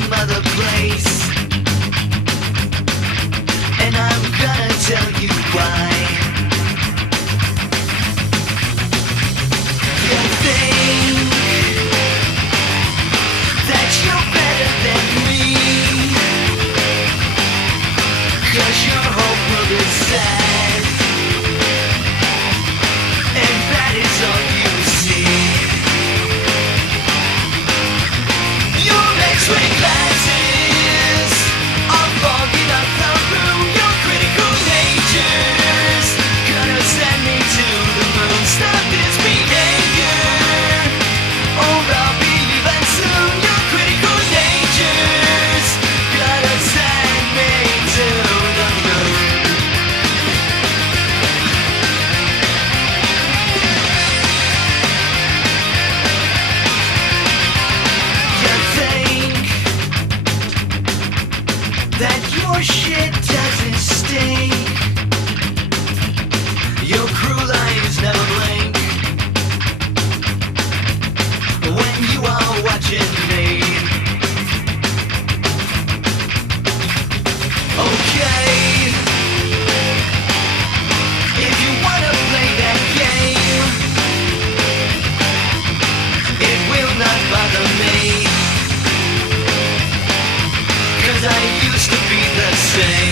some other place. And I'm gonna tell you why. You think that you're better than me, 'cause your whole world is sad, and that is all you see. Your X-ray glasses are fogging up the room. Your critical nature's gonna send me to the moon. Stop this behavior, or I'll be leaving soon. Your critical nature's gonna send me to the moon. You think that your shit doesn't stink. Your cruel eyes never blink when you are watching me. Okay, if you wanna play that game, it will not bother me, 'cause I used to be the same.